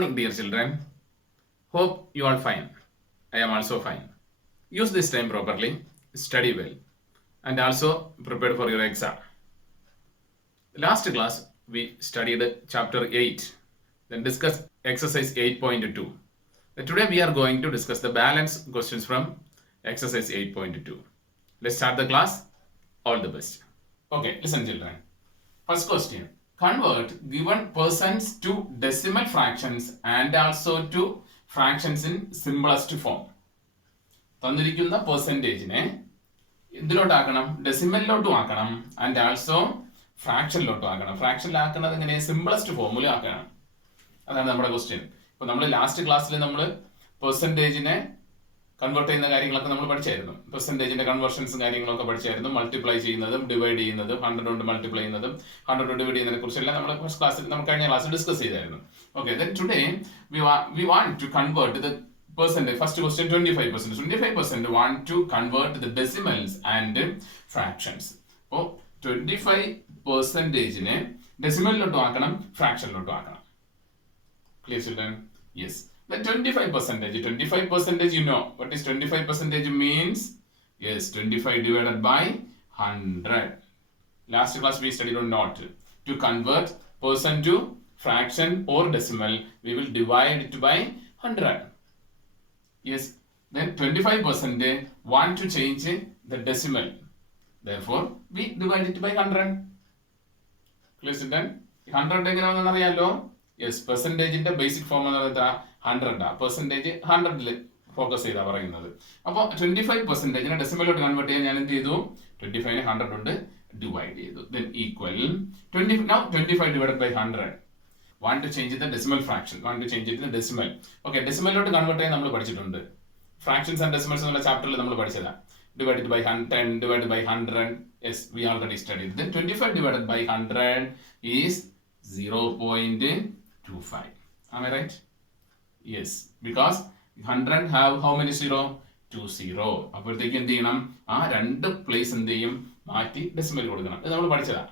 morning, dear children. Hope you are fine. I am also fine. Use this time properly, study well, and also prepare for your exam. Last class, we studied chapter 8, then discussed exercise 8.2. Today, we are going to discuss the balance questions from exercise 8.2. Let's start the class. All the best. Okay, listen, children. First question. Convert given percents to decimal fractions and also to fractions in simplest form. തന്നിരിക്കുന്ന പെർസെൻറ്റേജിനെ എന്തിലോട്ടാക്കണം, ഡെസിമലിലോട്ടും ആക്കണം and also ഫ്രാക്ഷനിലോട്ടും ആക്കണം. ഫ്രാക്ഷനിലാക്കുന്നത് എങ്ങനെ, simplest formula ആക്കണം. അതാണ് നമ്മുടെ ക്വസ്റ്റ്യൻ. ഇപ്പൊ നമ്മൾ ലാസ്റ്റ് ക്ലാസ്സിൽ നമ്മൾ പെർസെൻറ്റേജിനെ കൺവേർട്ട് ചെയ്യുന്ന കാര്യങ്ങളൊക്കെ നമ്മൾ പഠിച്ചായിരുന്നു. പെർസെൻറ്റേജിന്റെ കൺവേർഷൻസും കാര്യങ്ങളൊക്കെ പഠിച്ചായിരുന്നു. മൾട്ടിപ്ലൈ ചെയ്യുന്നതും ഡിവൈഡ് ചെയ്യുന്നതും 100 കൊണ്ട് മൾട്ടിപ്ലൈ ചെയ്യുന്നതും 100 കൊണ്ട് ഡിവൈഡ് ചെയ്യുന്നതിനെ കുറിച്ചെല്ലാം നമ്മൾ ഫസ്റ്റ് ക്ലാസ്സിൽ നമ്മൾ കഴിഞ്ഞ ക്ലാസ്സിൽ ഡിസ്കസ് ചെയ്തായിരുന്നു. Okay, then today we want to convert the percentage. First question 25%. 25% want to convert the decimals and fractions. അപ്പോൾ 25%നെ ഡെസിമലിലോട്ടും ആക്കണം, ഫ്രാക്ഷനിലോട്ടും ആക്കണം. Clear children? Yes. Then 25%. 25% you know. What is 25% means? Yes, 25 divided by 100. Last class we studied on not. To convert percent to fraction or decimal, we will divide it by 100. Yes, then 25% want to change the decimal. Therefore, we divide it by 100. Clear children? 100 എങ്ങനെ വന്നെന്ന് അറിയാലോ? യെസ്, പെർസെൻറ്റേജിന്റെ basic form എന്ന് പറയുന്നത് 100. പെർസെൻറ്റേജ് 100ൽ ഫോക്കസ് ചെയ്താ പറയുന്നത്. അപ്പോൾ 25%നെ ഡെസിമലിലോട്ട് കൺവേർട്ട് ചെയ്യാൻ ഞാൻ എന്ത് ചെയ്തു, 25നെ 100 കൊണ്ട് ഡിവൈഡ് ചെയ്തു. Then equal 25 divided by 100. Want to change the decimal fraction. Want to change it in the decimal. Okay, decimalലോട്ട് കൺവേർട്ട് ചെയ്യാൻ നമ്മൾ പഠിച്ചിട്ടുണ്ട്. ഫ്രാക്ഷൻസ് ആൻഡ് ഡെസിമൽസ് എന്നുള്ള ചാപ്റ്ററിൽ നമ്മൾ പഠിച്ചതാ. Divided by 10, divided by 100. Yes, we already studied. Then 25 divided by 100 is 0.25. Am I right? Yes, because 100 have how many 0? 20. അപ്പോഴത്തേക്ക് എന്ത് ചെയ്യണം, ആ രണ്ട് പ്ലേസ് എന്ത് ചെയ്യും, മാറ്റി ഡെസിമൽ കൊടുക്കണം. ഇത് നമ്മൾ പഠിച്ചതാ.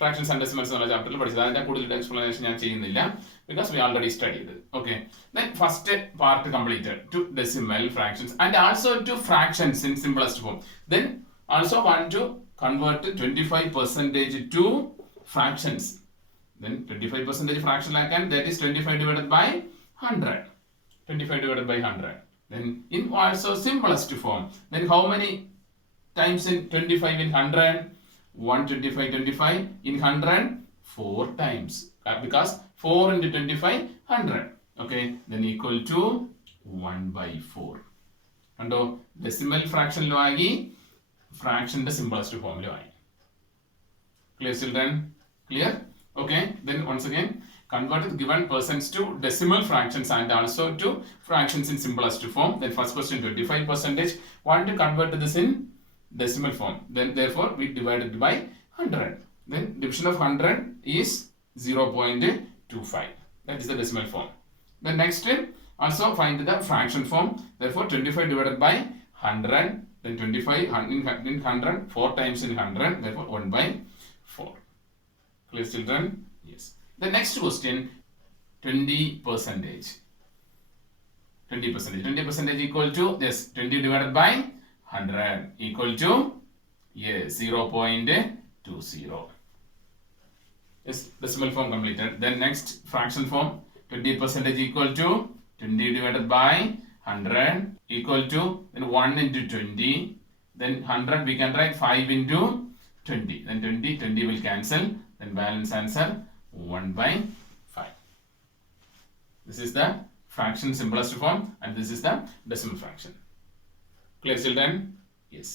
ഫ്രാക്ഷൻസ് ആൻഡ് ഡെസിമൽസ് എന്നുള്ള ചാപ്റ്ററിൽ പഠിച്ചത്. അതിന്റെ കൂടുതൽ എക്സ്പ്ലനേഷൻ ഞാൻ ചെയ്യുന്നില്ല, because we already studied. Okay, then first part completed. To decimal fractions and also to fractions in simplest form. Then also want to convert 25% to fractions. Then 25% fractionലാക്കാൻ, that is 25 divided by 100. 25 divided by 100. Then in also simplest form. Then how many times in 25 in 100? 125, 25 in 100, 4 times. Because 4 into 25, 100. Okay, then equal to 1/4. And decimal fraction lo aagi, fraction the simplest form lo aagi. Clear children? Clear? Okay, then once again, convert given percents to decimal fractions and also to fractions in simplest form. Then first question 25%. Want to convert this in decimal form. Then therefore we divide it by 100. Then division of 100 is 0.25. That is the decimal form. Then next also find the fraction form. Therefore 25 divided by 100. Then 25 in 100, 4 times in 100. Therefore 1/4. Clear children? Yes. The next question 20%. 20%. 20% equal to this 20 divided by 100 equal to 0.20. Yes, decimal form completed. Then next fraction form 20% equal to 20 divided by 100 equal to then 1 into 20. Then 100 we can write 5 into 20. Then 20 will cancel. Then balance answer 1/5. This is the fraction simplest form and this is the decimal fraction. Clear children? Yes.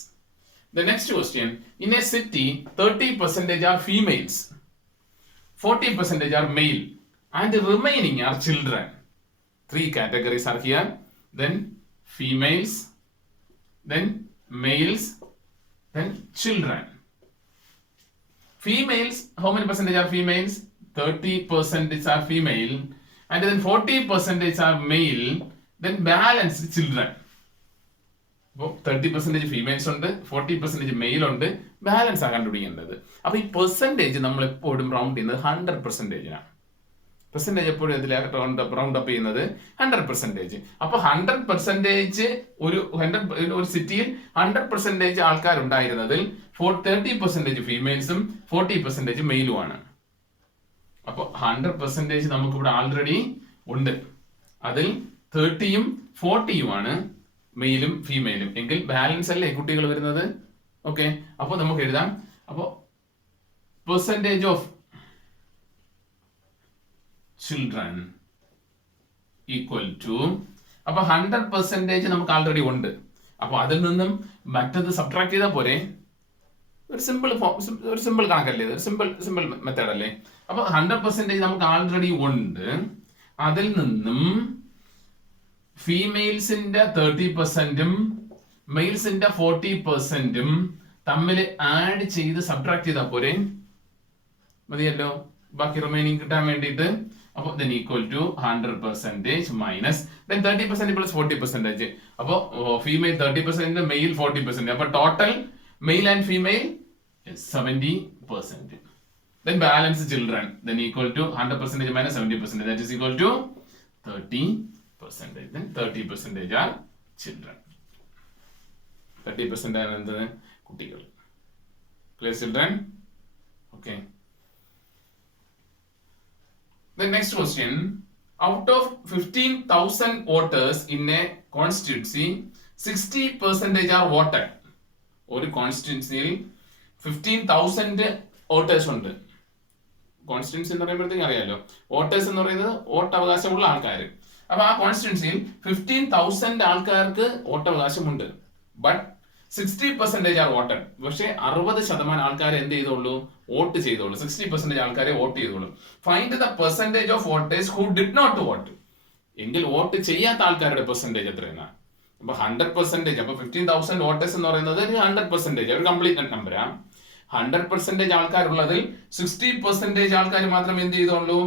The next question. In a city, 30% are females, 40% are male, and the remaining are children. 3 categories are here. Then females, then males, then children. Females, how many percentage are females? 30% are female, and then 40% are male, then balance children. അപ്പോൾ 30% ഫീമെയിൽസ് ഉണ്ട്, 40% മെയിൽ ഉണ്ട്, ബാലൻസ് ആ കണ്ടുപിടിക്കേണ്ടത്. അപ്പോൾ ഈ പെർസെൻറ്റേജ് നമ്മൾ എപ്പോഴും റൗണ്ട് ചെയ്യുന്നത് 100%. പെർസെൻറ്റേജ് എപ്പോഴും ഇതിലാണ് റൗണ്ട് അപ്പ് ചെയ്യുന്നത് 100%. അപ്പൊ 100% ഒരു സിറ്റിയിൽ 100% ആൾക്കാരുണ്ടായിരുന്നതിൽ 30% ഫീമെയിൽസും 40% മെയിലുമാണ്. അപ്പൊ 100% നമുക്ക് ഇവിടെ ആൾറെഡി ഉണ്ട്. അതിൽ 30-യും 40-യുമാണ് മെയിലും ഫീമെയിലും. എങ്കിൽ ബാലൻസ് അല്ലേ കുട്ടികൾ വരുന്നത്. ഓക്കെ, അപ്പൊ നമുക്ക് എഴുതാം. അപ്പോ percentage of children equal to, അപ്പൊ 100% നമുക്ക് ആൾറെഡി ഉണ്ട്. അപ്പൊ അതിൽ നിന്നും മറ്റത് സബ്ട്രാക്ട് ചെയ്താൽ പോരെ. ഒരു സിമ്പിൾ കണക്കല്ലേ, ഒരു സിമ്പിൾ മെത്തേഡ് അല്ലേ. അപ്പൊ 100% നമുക്ക് ആൾറെഡി ഉണ്ട്. അതിൽ നിന്നും ഫീമെയിൽസിന്റെ 30%-ഉം മെയിൽസിന്റെ 40%-ഉം തമ്മിൽ ആഡ് ചെയ്ത് സബ്ട്രാക്ട് ചെയ്താൽ പോരെ, മതിയല്ലോ ബാക്കി റിമൈനിങ് കിട്ടാൻ വേണ്ടിയിട്ട്. അപ്പൊ then equal to 100% minus then 30% plus 40%. അപ്പൊ ഫീമെയിൽ 30%, മെയിൽ 40%. അപ്പൊ total male and female 70%. Then balance children then equal to 100% minus 70%. That is equal to 30%. Then 30% are children. 30% ആണ് എന്ത്, കുട്ടികൾ. Clear children? Okay. The next question, out of 15,000 voters in a constituency, 60% are voted. ഒരു കോൺസ്റ്റിറ്റ്യുവൻസിയിൽ 15,000 വോട്ടേഴ്സ് ഉണ്ട്. കോൺസ്റ്റിറ്റ്യുവൻസി എന്ന് പറയുമ്പോഴത്തേക്കും അറിയാലോ, വോട്ടേഴ്സ് എന്ന് പറയുന്നത് വോട്ടവകാശമുള്ള ആൾക്കാർ. അപ്പൊ ആ കോൺസ്റ്റിറ്റ്യുവൻസിയിൽ 15,000 ആൾക്കാർക്ക് വോട്ടവകാശമുണ്ട്. ബട്ട് 60% ആർ വോട്ടഡ്. പക്ഷേ 60% ആൾക്കാർ എന്ത് ചെയ്തോളൂ, വോട്ട് ചെയ്തോളൂ. 60% ആൾക്കാരെ വോട്ട് ചെയ്തോളൂ. Find the percentage of voters who did not vote. എങ്കിൽ വോട്ട് ചെയ്യാത്ത ആൾക്കാരുടെ പെർസെന്റേജ് എത്രയാണ്? അപ്പൊ 100%. അപ്പൊ 15,000 വോട്ടേഴ്സ് എന്ന് പറയുന്നത് 100%, ഒരു കംപ്ലീറ്റ് നമ്പറാ. 100% ആൾക്കാരുള്ളതിൽ 60% ആൾക്കാർ മാത്രം എന്ത് ചെയ്തോളൂ,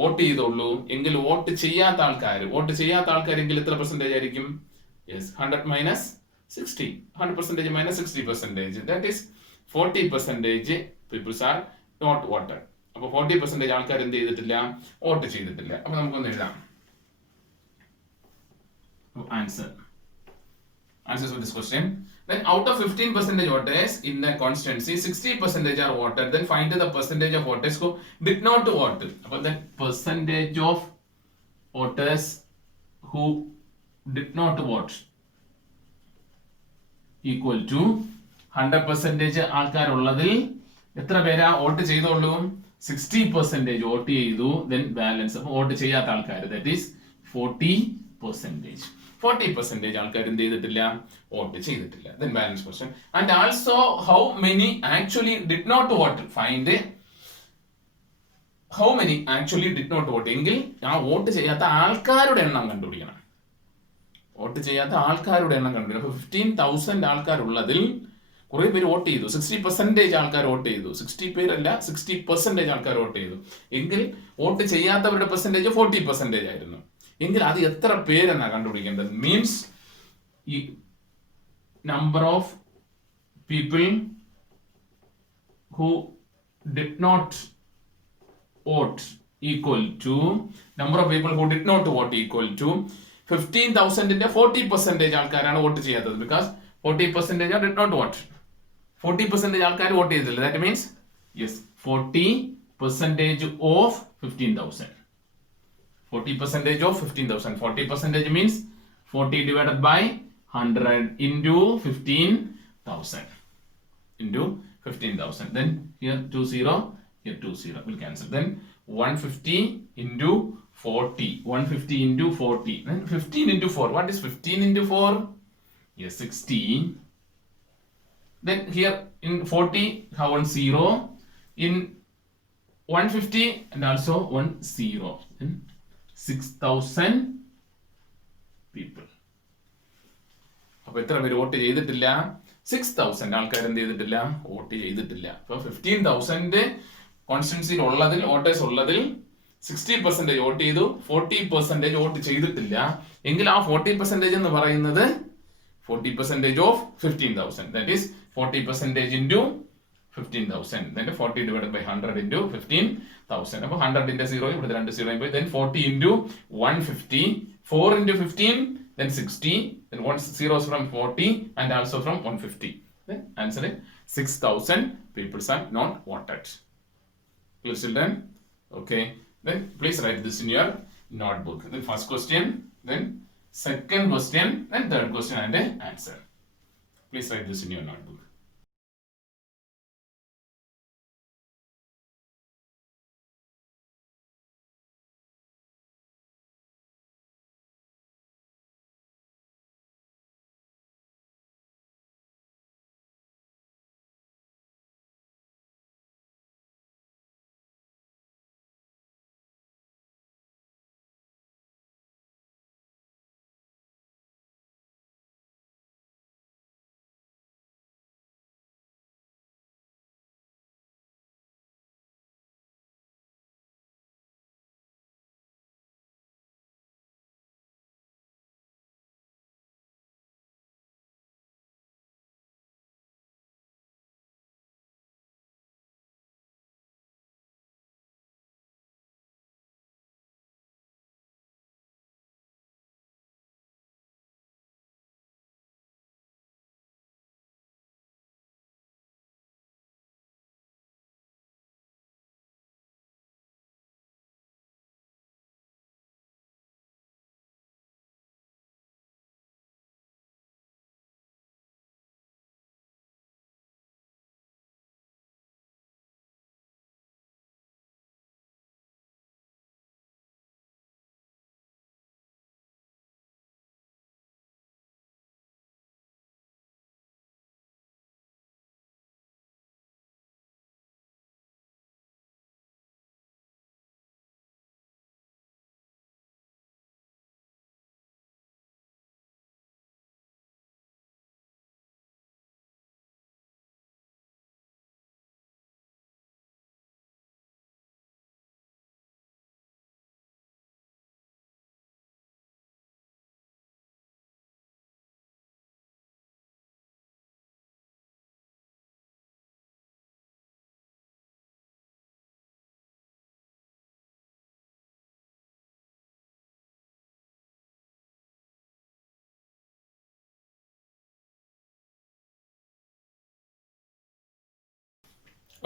വോട്ട് ചെയ്തോളൂ. എങ്കിൽ വോട്ട് ചെയ്യാത്ത ആൾക്കാർ എങ്കിൽ എത്ര പെർസെന്റേജ് ആയിരിക്കും? യെസ്, 100 minus 60. 100% minus 60%. That is 40% people are not voted. അപ്പൊ 40% ആൾക്കാർ എന്ത് ചെയ്തിട്ടില്ല, വോട്ട് ചെയ്തിട്ടില്ല. അപ്പൊ നമുക്കൊന്ന് എഴുതാം answers for this question. Then out of 15% voters in the constituency, 60% are voted. Then find the percentage of voters who did not vote. Appo then percentage of voters who did not vote equal to 100% ആൾക്കാർ ഉള്ളതിൽ എത്ര പേരാ വോട്ട് ചെയ്തോളൂ? 60% വോട്ട് ചെയ്തു. then balance vote ചെയ്യാത്ത ആൾക്കാർ, that is 40%. 40% ആൾക്കാർ എന്ത് ചെയ്തിട്ടില്ല, വോട്ട് ചെയ്തിട്ടില്ല. then balance question. And also how many actually did not vote. Find how many actually did not vote. എങ്കിൽ ആ വോട്ട് ചെയ്യാത്ത ആൾക്കാരുടെ എണ്ണം കണ്ടുപിടിക്കണം. വോട്ട് ചെയ്യാത്ത ആൾക്കാരുടെ എണ്ണം കണ്ടുപിടിക്കണം. അപ്പൊ 15,000 ആൾക്കാരുള്ളതിൽ കുറെ പേര് വോട്ട് ചെയ്തു. 60% ആൾക്കാർ വോട്ട് ചെയ്തു. 60 പേരല്ല, 60% ആൾക്കാർ വോട്ട് ചെയ്തു. എങ്കിൽ വോട്ട് ചെയ്യാത്തവരുടെ പെർസെന്റേജ് 40% ആയിരുന്നു. എങ്കിൽ അത് എത്ര പേരെന്നാ കണ്ടുപിടിക്കേണ്ടത്. മീൻസ് ഈ number of people who did not vote equal to number of people who did not vote equal to 15,000-ന്റെ 40% ആൾക്കാരാണ് വോട്ട് ചെയ്യാത്തത്. ബിക്കോസ് 40% ഡിഡ് നോട്ട് വോട്ട്. 40% ആൾക്കാർ വോട്ട് ചെയ്തില്ല. ദാറ്റ് മീൻസ് യെസ് 40% ഓഫ് 15,000. 40% of 15,000. 40% means 40 divided by 100 into 15,000. Into 15,000. Then here 20, here 20 will cancel. Then 150 into 40. 150 into 40. Then 15 into 4. What is 15 into 4? Yes, 60. Then here in 40 have 1 0. In 150 and also 1 0. Then 6,000 people. അപ്പൊ എത്ര പേര് വോട്ട് ചെയ്തിട്ടില്ല? 6,000 ആൾക്കാർ എന്ത് ചെയ്തിട്ടില്ല, വോട്ട് ചെയ്തിട്ടില്ല. അപ്പൊ 15,000 കോൺസ്റ്റിറ്റ്യുവൻസിയിൽ ഉള്ളതിൽ വോട്ടേഴ്സ് ഉള്ളതിൽ 60% വോട്ട് ചെയ്തു, 40% വോട്ട് ചെയ്തിട്ടില്ല. എങ്കിൽ ആ 40% എന്ന് പറയുന്നത് 40% ഓഫ് 15,000. ദാറ്റ് ഈസ് 40% into 15,000. Then 40 divided by 100 into 15,000. അപ്പോൾ 100 into 0 ഇവിടുത്തെ 2 0 പോയി. Then 40 into 150. 4 into 15. Then 60. Then 1 zeros from 40 and also from 150. Then answer is 6,000 people are not voted. Clear, children? Okay. Then please write this in your notebook. Then first question, then second question, then third question and answer. Please write this in your notebook.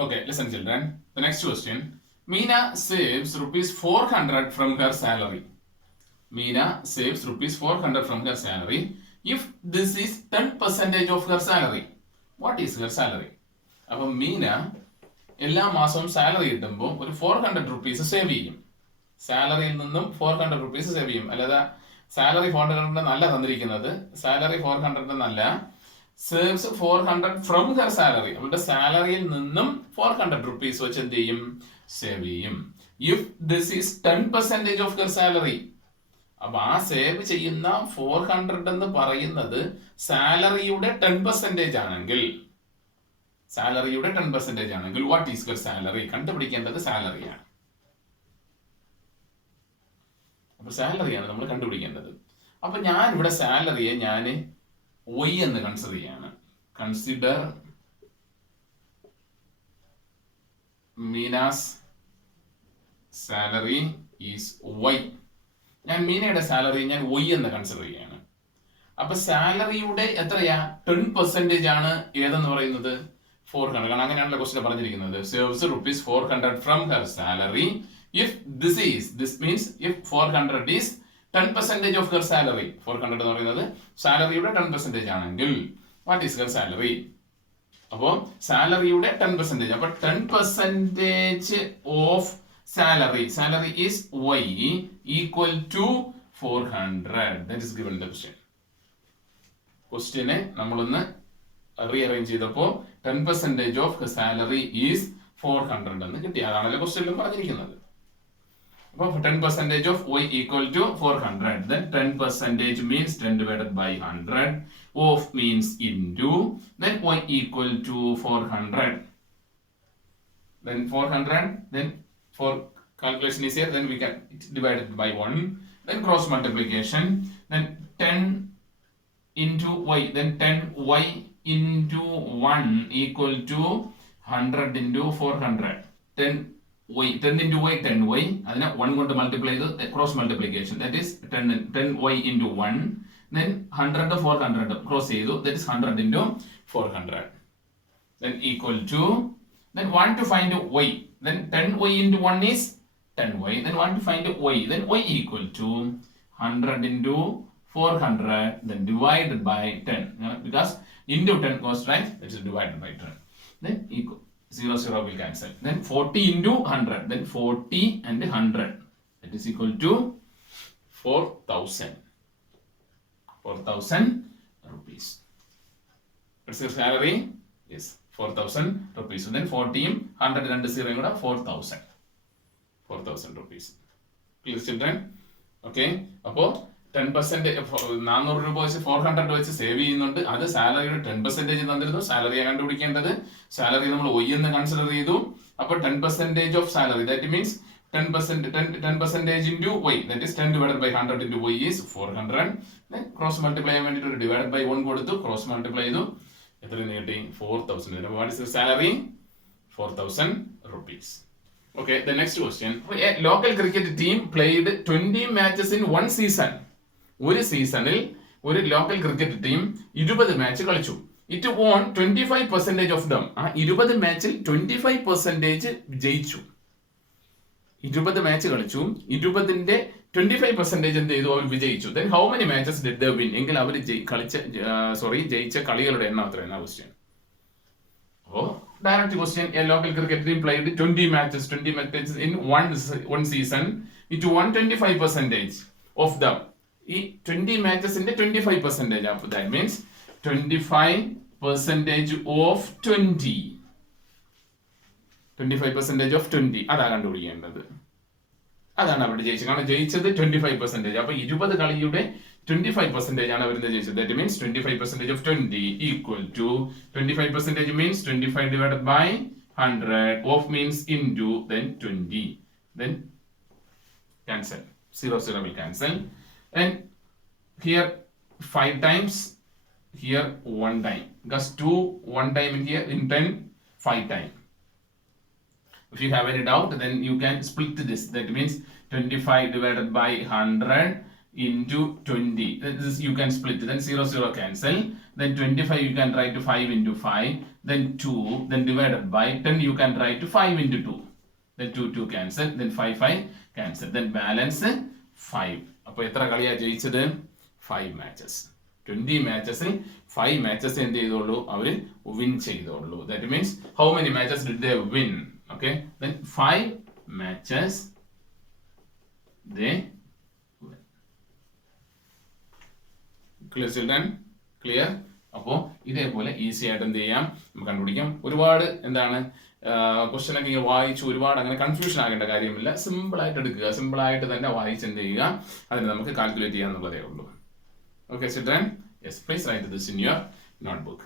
Okay, listen children. The next question. Meena saves rupees 400 from her salary. Meena saves rupees 400 from her salary. If this is 10% of her salary, what is her salary? അപ്പം മീന എല്ലാ മാസവും സാലറി കിട്ടുമ്പോൾ ഒരു 400 rupees save ചെയ്യും. സാലറിയിൽ നിന്നും 400 rupees save ചെയ്യും. അല്ലാതെ സാലറി 400 നല്ല തന്നിരിക്കുന്നത്, സാലറി 400 നല്ല, സേവ്സ് 400 ഫ്രം ഹർ സാലറി. അവരുടെ സാലറിയിൽ നിന്നും 400 റുപ്പീസ് വെച്ച് എന്ത് ചെയ്യും? സേവ് ചെയ്യും. If this is 10% of her salary, അപ്പൊ ആ സേവ് ചെയ്യുന്ന 400 എന്ന് പറയുന്നത് സാലറിയുടെ 10% ആണെങ്കിൽ, സാലറിയുടെ 10% ആണെങ്കിൽ വാട്ട് ഈസ് ഹർ സാലറി? കണ്ടുപിടിക്കേണ്ടത് സാലറിയാണ്. അപ്പൊ സാലറിയാണ് നമ്മൾ കണ്ടുപിടിക്കേണ്ടത്. അപ്പൊ ഞാൻ ഇവിടെ സാലറിയെ ഞാൻ Y എന്ന് കൺസിഡർ ചെയ്യാണ്. Consider Meena's salary is Y. ഞാൻ മീനയുടെ സാലറി ഞാൻ Y എന്ന് കൺസിഡർ ചെയ്യാണ്. അപ്പൊ സാലറിയുടെ എത്രയാ? 10% ആണ് ഏതെന്ന് പറയുന്നത് 400. കാരണം അങ്ങനെയാണല്ലോ ക്വസ്റ്റ്യൻ പറഞ്ഞിരിക്കുന്നത്. Saves rupees 400 from her salary. If this means if 400 is 10% of her salary, 400 എന്ന് പറയുന്നത് സാലറിയുടെ 10% ആണെങ്കിൽ വാട്ട് ഈസ് ഹർ സാലറി? അപ്പോൾ സാലറിയുടെ 10%, അപ്പൊ 10% of salary is Y equal to 400. That is given in the question. ക്വസ്റ്റ്യനെ നമ്മളൊന്ന് റീഅറേഞ്ച് ചെയ്തപ്പോൾ 10% ഓഫ് her salary is 400 എന്ന് കിട്ടി. അതാണല്ലോ ക്വസ്റ്റ്യനിലും പറഞ്ഞിരിക്കുന്നത്. അപ്പോൾ 10% of Y equal to 400. Then 10% means 10 divided by 100. Of means into. Then Y equal to 400. Then 400. Then for calculation is here. Then we can divide it by 1. Then cross multiplication. Then 10 into Y. Then 10Y into 1 equal to 100 into 400. 10y, 10 into y, 10y. അതിനെ 1 കൊണ്ട് മൾട്ടിപ്ലൈ ചെയ്ത് cross multiplication. That is 10y into 1. Then 100 400 ക്രോസ് ചെയ്തു. That is 100 into 400. Then equal to, then want to find y. Then 10y into 1 is 10y. Then want to find y. Then y equal to 100 into 400. Then divided by 10. Because into 10 goes right. That is divided by 10. Then equal 0 0 will cancel. Then 40 into 100. Then 40 and 100. That is equal to 4,000. 4,000 rupees. What's your salary? Yes, 4,000 rupees. So then 40 100 and 0 4,000. 4,000 rupees. Please children. Okay. അപ്പോൾ 10% 400 രൂപ വെച്ച് 400 വെച്ച് സേവ് ചെയ്യുന്നുണ്ട്. അത് സാലറിയുടെ 10% തന്നിരുന്നു. സാലറിയെ കണ്ടുപിടിക്കേണ്ടത്. സാലറി നമ്മൾ y എന്ന് കൺസിഡർ ചെയ്തു. അപ്പോൾ 10% of salary, that means 10% into y, that is 10 divided by 100 into y is 400. Then cross multiply ചെയ്യാൻ വേണ്ടിയിട്ട് divided by 1 കൊടുത്തു, cross multiply ചെയ്തു. എത്ര കിട്ടി? 4,000. What is the salary? 4,000 rupees. Okay, the next question. A local cricket team played 20 matches in one season. ഒരു സീസണിൽ ഒരു local cricket team 20 മാച്ച് കളിച്ചു. It von 25% of them. ആ 20 മാച്ചിൽ 25% ജയിച്ചു. 20 മാച്ച് കളിച്ചു, 20ന്റെ 25% എന്ത് ചെയ്തു? അവർ വിജയിച്ചു. Then how many matches did they win? എങ്കിൽ അവർ ജയിച്ച കളികളുടെ എണ്ണം എത്രയാണ്? ക്വസ്റ്റ്യൻ. അപ്പോൾ direct question. A local cricket team played 20 matches in one season. It won 25% of them. ഈ 20 മാച്ചസിന്റെ 25%. അപ്പോൾ ദാറ്റ് മീൻസ് 25% of 20. 25% of 20. അതാണ് കണ്ടുപിടിക്കേണ്ടത്. അതാണ് അവിടെ ജയിച്ചത്. കാരണം ജയിച്ചത് 25%. അപ്പൊ 20 കളിയുടെ 25% ആണ് അവരെന്ത് ജയിച്ചത്. ദാറ്റ് മീൻസ് 25% of 20 equal to 25% means 25 divided by 100. Of means into, then 20. Then cancel. 0 0 will cancel. And here 5 times, here 1 time. Because 2 1 time in here, in 10 5 time. If you have any doubt, then you can split this. That means 25 divided by 100 into 20. This you can split. Then 0 0 cancel. Then 25 you can write to 5 into 5. Then 2. Then divided by 10 you can write to 5 into 2. Then 2 2 cancel. Then 5 5 cancel. Then balance 5. അപ്പോൾ എത്ര കളിയാ ജയിച്ചത്? 5 matches. 20 matchesൽ 5 matches എന്ത് ചെയ്തോളൂ? അവർ വിൻ ചെയ്തോളൂ. That means how many matches did they win? Okay, then 5 matches they win. Clear children? Clear? അപ്പോൾ ഇതേപോലെ ഈസി ആയിട്ട് എന്ത് ചെയ്യാം? നമുക്ക് കണ്ടുപിടിക്കാം. ഒരുപാട് എന്താണ് ക്വസ്റ്റ്യൻ ഒക്കെ വായിച്ച് ഒരുപാട് അങ്ങനെ കൺഫ്യൂഷൻ ആകേണ്ട കാര്യമില്ല. സിമ്പിൾ ആയിട്ട് എടുക്കുക, സിമ്പിൾ ആയിട്ട് തന്നെ വായിച്ച് എന്ത് ചെയ്യുക, അതിന് നമുക്ക് കാൽക്കുലേറ്റ് ചെയ്യാന്നുള്ളതേ ഉള്ളൂ. Okay children? Yes, please write this in your notebook.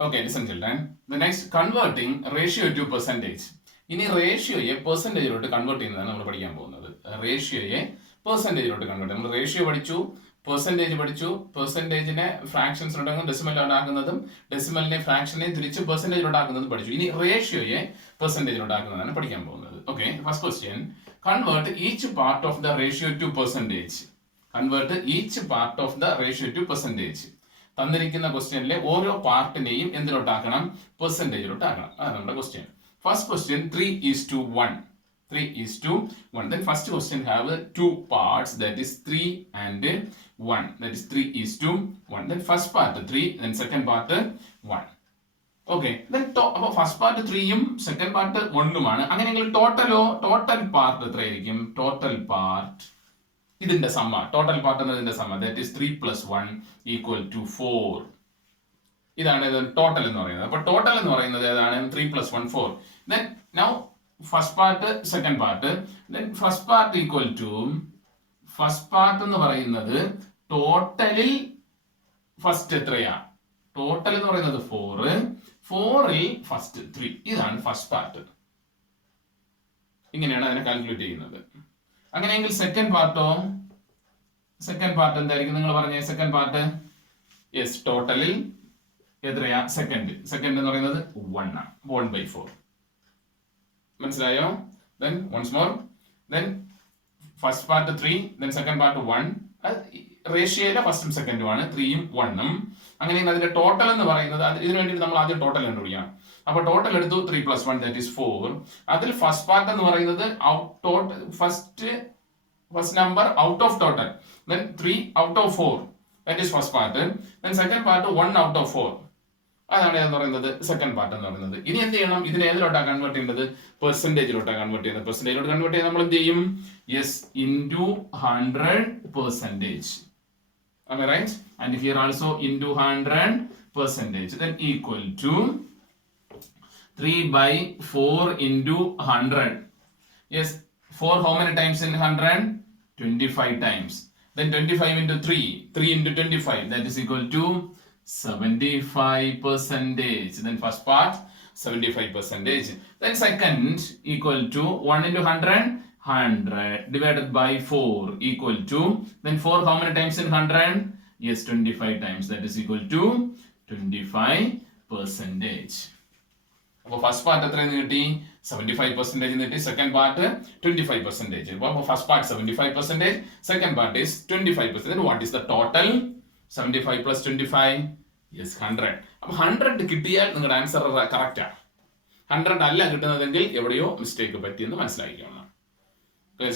Okay, listen children. The next, converting ratio to percentage. ഇനി റേഷ്യോയെ പെർസെൻറ്റേജിലോട്ട് കൺവേർട്ട് ചെയ്യുന്നതാണ് നമ്മൾ പഠിക്കാൻ പോകുന്നത്. റേഷ്യോയെ പെർസെൻറ്റേജിലോട്ട് കൺവേർട്ട്. നമ്മൾ റേഷ്യോ പഠിച്ചു, പെർസെൻറ്റേജ് പഠിച്ചു, പെർസെൻറ്റേജിനെ ഫ്രാക്ഷൻസിലോട്ട് ഡെസിമലിലോട്ടാക്കുന്നതും ഡെസിമലിനെ ഫ്രാക്ഷനെ തിരിച്ച് പെർസെൻറ്റേജിലോട്ടാക്കുന്നതും പഠിച്ചു. ഇനി റേഷ്യോയെ പെർസെൻറ്റേജിലോട്ടാക്കുന്നതാണ് പഠിക്കാൻ പോകുന്നത്. Okay, first question, convert each part of the ratio two percentage. Convert each part of the ratio two percentage. തന്നിരിക്കുന്ന ക്വസ്റ്റ്യനിലെ ഓരോ പാർട്ടിനെയും എന്തിലോട്ടാക്കണം? പെർസെൻറ്റേജിലോട്ടാക്കണം. അതാണ് നമ്മുടെ question. First question, 3:1. 3:1. Then first question have two parts, that is 3 and 1. That is 3:1. Then first part 3, then second part 1. Okay. Then first part 3-ഉം second part 1-ഉമാണ്. അങ്ങനെയെങ്കിൽ ടോട്ടൽ പാർട്ട് എത്രയായിരിക്കും? ടോട്ടൽ പാർട്ട് ഇതിന്റെ സമ്മ, ടോട്ടൽ പാർട്ട് എന്നതിന്റെ സമ്മ, that is 3 + 1 = 4. ഇതാണ് ടോട്ടൽ എന്ന് പറയുന്നത്. അപ്പൊ ടോട്ടൽ എന്ന് പറയുന്നത് ഏതാണ്? 3 + 1 4. Then now first part second part, then first part equal to, first part എന്ന് പറയുന്നത് ടോട്ടലിൽ ഫസ്റ്റ് എത്രയാ? ടോട്ടൽ എന്ന് പറയുന്നത് 4, 4-ൽ ഫസ്റ്റ് 3. ഇതാണ് ഫസ്റ്റ് പാർട്ട്. ഇങ്ങനെയാണ് അതിനെ കാൽക്കുലേറ്റ് ചെയ്യുന്നത്. അങ്ങനെയെങ്കിൽ സെക്കൻഡ് പാർട്ടോ? സെക്കൻഡ് പാർട്ട് എന്തായിരിക്കും നിങ്ങൾ പറഞ്ഞേ? സെക്കൻഡ് പാർട്ട് യെസ്, ടോട്ടലിൽ എത്രയാ? സെക്കൻഡ് എന്ന് പറയുന്നത് 1 ആണ്. 1/4. മനസ്സിലായോ? Then once more, then first part 3, then second part 1. റേഷ്യോയിലെ ഫസ്റ്റും സെക്കൻഡും ആണ്, 3-ഉം 1-ഉം. അങ്ങനെയെങ്കിൽ അതിന്റെ ടോട്ടൽ എന്ന് പറയുന്നത്, ഇതിനു വേണ്ടി നമ്മൾ ആദ്യം ടോട്ടൽ കണ്ടുപിടിക്കാം. അപ്പൊ ടോട്ടൽ എടുത്തു 3 + 1, that is 4. അതിൽ ഫസ്റ്റ് പാർട്ട് എന്ന് പറയുന്നത് first number out of total, then 3 out of 4, that is first part. Then second part 1 out of 4. അതാണ് എന്ന് പറയുന്നത് സെക്കൻഡ് പാർട്ട് എന്ന് പറയുന്നത്. ഇനി എന്ത് ചെയ്യണം? ഇതിനെ ഏതിലോട്ടാണ് കൺവേർട്ട് ചെയ്യേണ്ടത്? പെർസെൻറ്റേജിലോട്ടാണ് കൺവേർട്ട് ചെയ്യുന്നത്. പെർസെൻറ്റേജിലോട്ട് കൺവേർട്ട് ചെയ്യാൻ നമ്മൾ എന്ത് ചെയ്യും? Yes, into 100%. Am I right? And here also into 100%. Then equal to 3/4 into 100. Yes, 4 how many times in 100? 25 times. Then 25 into 3 into 25, that is equal to 75%. Then first part 75%. Then second equal to 1 into 100, 100 divided by 4 equal to, then 4 how many times in 100? Yes, 25 times, that is equal to 25%. അപ്പോൾ first part എത്രയെന്ന് കിട്ടി? 75% കിട്ടി. Second part 25%. അപ്പോൾ first part 75%, second part is 25%. What is the total? 75 + 25, യെസ് 100. അപ്പൊ 100 കിട്ടിയാൽ നിങ്ങളുടെ ആൻസർ കറക്റ്റാണ്. 100 അല്ല കിട്ടുന്നതെങ്കിൽ എവിടെയോ മിസ്റ്റേക്ക് പറ്റിയെന്ന് മനസ്സിലാക്കിക്കണം.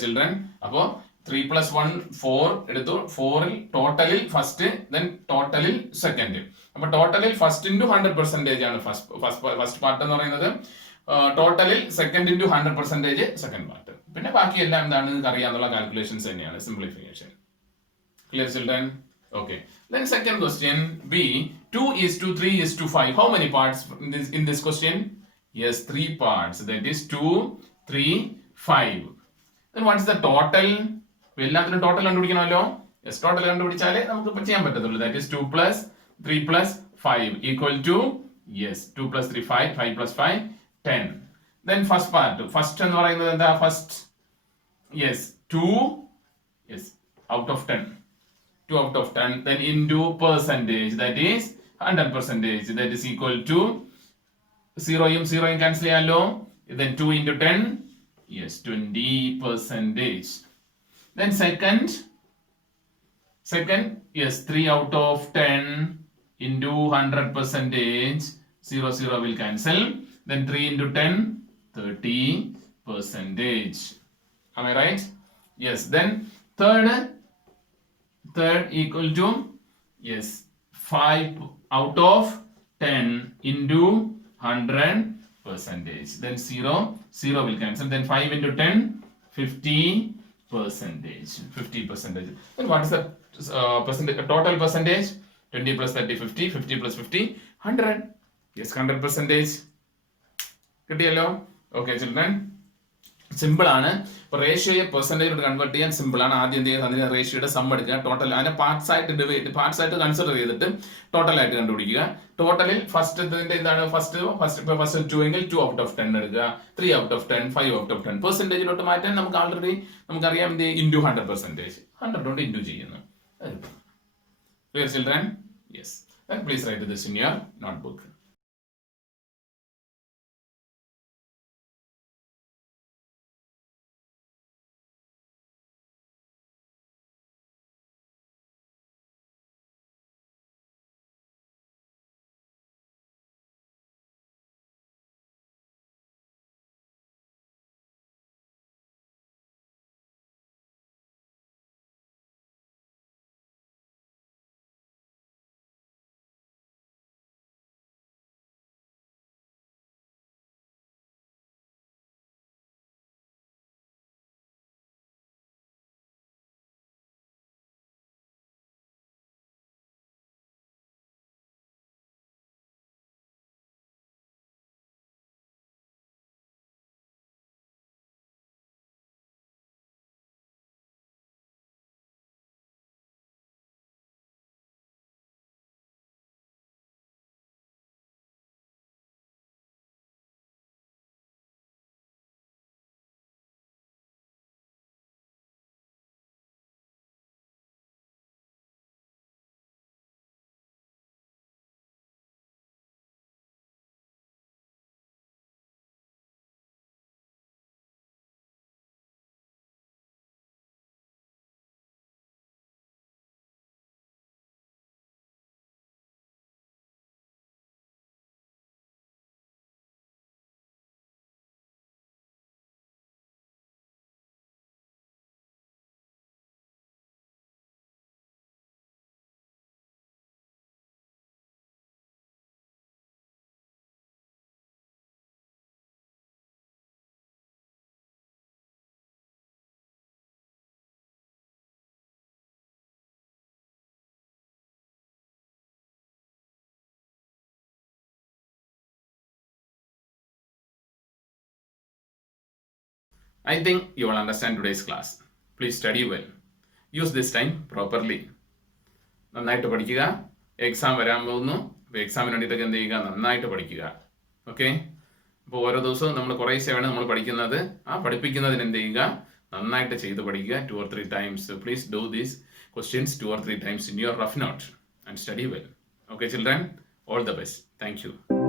ചിൽഡ്രൻ, അപ്പോ 3 + 1 4 എടുത്തു. 4-ൽ ടോട്ടലിൽ ഫസ്റ്റ്, ദെൻ ടോട്ടലിൽ സെക്കൻഡ്. അപ്പൊ ടോട്ടലിൽ ഫസ്റ്റ് ഇൻറ്റു 100% ആണ് ഫസ്റ്റ് പാർട്ട് എന്ന് പറയുന്നത്. ടോട്ടലിൽ സെക്കൻഡ് ഇൻറ്റു 100% സെക്കൻഡ് പാർട്ട്. പിന്നെ ബാക്കിയെല്ലാം എന്താണ് നിങ്ങൾക്ക് അറിയാവുന്ന കാൽക്കുലേഷൻസ് തന്നെയാണ്, simplification. Clear children? Okay. Then second question, B, 2:3:5. How many parts in this question? Yes, 3 parts. That is 2, 3, 5. Then what is the total? എല്ലാത്തിനും ടോട്ടൽ കണ്ടുപിടിക്കണമല്ലോ. യെസ്, ടോട്ടൽ കണ്ടുപിടിച്ചാലേ നമുക്ക് ചെയ്യാൻ പറ്റത്തുള്ളൂ. That is 2 + 3 + 5 equal to, yes, 2 + 3 5, 5 + 5 10. Then first part, first എന്ന് പറയുന്നത് എന്താ? First, yes 2, yes out of 10. 2 out of 10, then into percentage, that is 100%. That is equal to 0-യും 0-യും cancel ചെയ്യാലോ. Then 2 into 10, yes, 20%. Then second, yes, 3 out of 10 into 100%. 0 will cancel. Then 3 into 10, 30%. Am I right? Yes. Then third equal to, yes, 5 out of 10 into 100%. Then 0 will cancel. Then 5 into 10, 50%. 50%. Then what is the total percentage? 20 + 30 50, 50 + 50 100. Yes, 100%. കിട്ടിയല്ലോ. Okay children, simple ആണ്. ഇപ്പൊ റേഷ്യോയെ percentage convert ചെയ്യാൻ സിമ്പിൾ ആണ്. ആദ്യം എന്ത് ചെയ്യുക, അതിന്റെ റേഷ്യോയുടെ സം എടുക്കുക, ടോട്ടൽ അതിനെ പാർട്സ് ആയിട്ട് കൺസിഡർ ചെയ്തിട്ട് ടോട്ടൽ ആയിട്ട് കണ്ടുപിടിക്കുക. ടോട്ടലിൽ ഫസ്റ്റ് എന്താണ്, ഫസ്റ്റ് 2 എങ്കിൽ 2 ഔട്ട് ഓഫ് 10 എടുക്കുക, 3 ഔട്ട് ഓഫ് 10, 5 ഔട്ട് ഓഫ് 10. പെർസെന്റേജിലോട്ട് മാറ്റാൻ നമുക്ക് ആൾറെഡി നമുക്കറിയാം എന്ത് ഇൻറ്റു 100%, 100 കൊണ്ട് ഇൻറ്റു ചെയ്യുന്നു. Clear children? Yes. Then please write this in your notebook. I think you will understand today's class. Please study well. Use this time properly. നന്നായിട്ട് പഠിക്കുക. എക്സാം വരാൻ പോകുന്നു. അപ്പോൾ എക്സാമിന് വേണ്ടിയിട്ടൊക്കെ എന്ത് ചെയ്യുക, നന്നായിട്ട് പഠിക്കുക. ഓക്കെ. അപ്പോൾ ഓരോ ദിവസവും നമ്മൾ കുറേശ്ശെയാണ് നമ്മൾ പഠിക്കുന്നത്. ആ പഠിപ്പിക്കുന്നതിന് എന്ത് ചെയ്യുക, നന്നായിട്ട് ചെയ്ത് പഠിക്കുക. 2 or 3 times. Please do these questions 2 or 3 times in your rough note and study well. Okay children, all the best. Thank you.